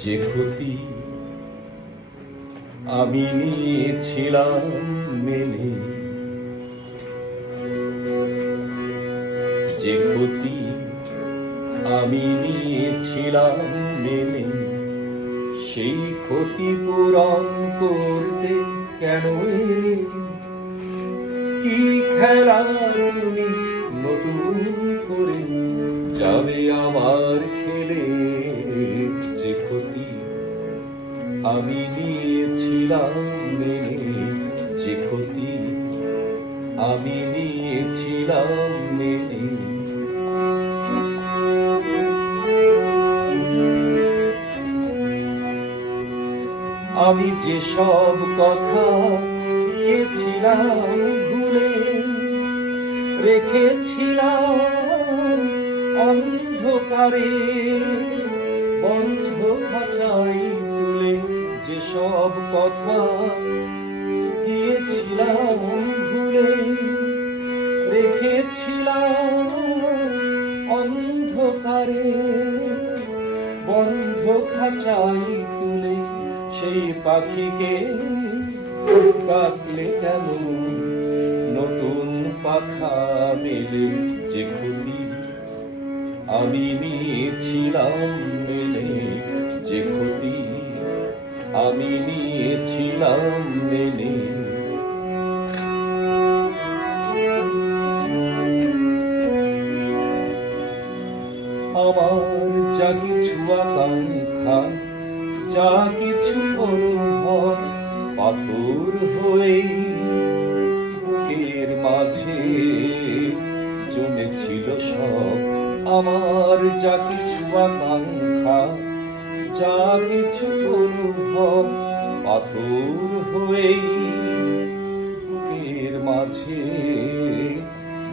যে ক্ষতি আমি নিয়েছিলাম মেনে, যে ক্ষতি আমি নিয়েছিলাম মেনে, সেই ক্ষতি পূরণ করতে কেন এলে? কি খেলা তুমি নতুন করে যাবে আবার খেলে? যে ক্ষতি আমি নিয়েছিলাম মেনে, যে ক্ষতি আমি নিয়েছিলাম মেনে। আমি যেসব কথা দিয়েছিলাম ভুলে, রেখেছিলাম অন্ধকারে বন্ধ খাঁচায় তুলে। যেসব কথা দিয়েছিলাম ভুলে, রেখেছিলাম অন্ধকারে বন্ধ খাঁচায় তুলে। সেই পাখিকে ডাকলে কেন নতুন পাখা মেলে? যে ক্ষতি আমি নিয়েছিলাম মেনে, যে ক্ষতি আমি নিয়েছিলাম মেনে। আমার যা কিছু আকাঙ্ক্ষা, যা কিছু অনুভব পাথর হয়ে বুকের মাঝে জমেছিল সব। আমার যা কিছু আকাঙ্ক্ষা, যা কিছু অনুভব পাথর হয়ে বুকের মাঝে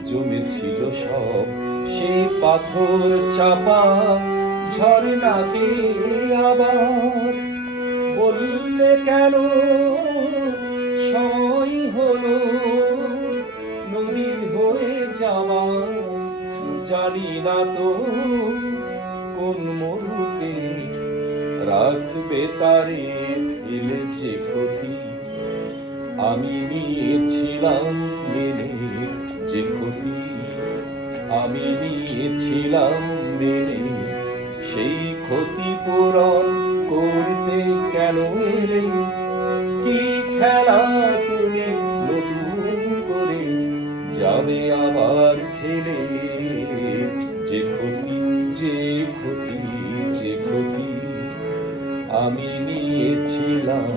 জমেছিল সব। সেই পাথর চাপা ঝরনাকে আবার বললে কেন সময় হলো নদীর হয়ে যাওয়া? জানি না তো কোন মুহূর্তে রাখবে তারে এলে। যে ক্ষতি আমি নিয়েছিলাম মেনে, যে ক্ষতি আমি নিয়েছিলাম মেনে, সেই ক্ষতি পূরণ করতে কেন এলে? কি খেলা তুমি নতুন করে যাবে আবার খেলে? যে ক্ষতি, যে ক্ষতি, যে ক্ষতি আমি নিয়েছিলাম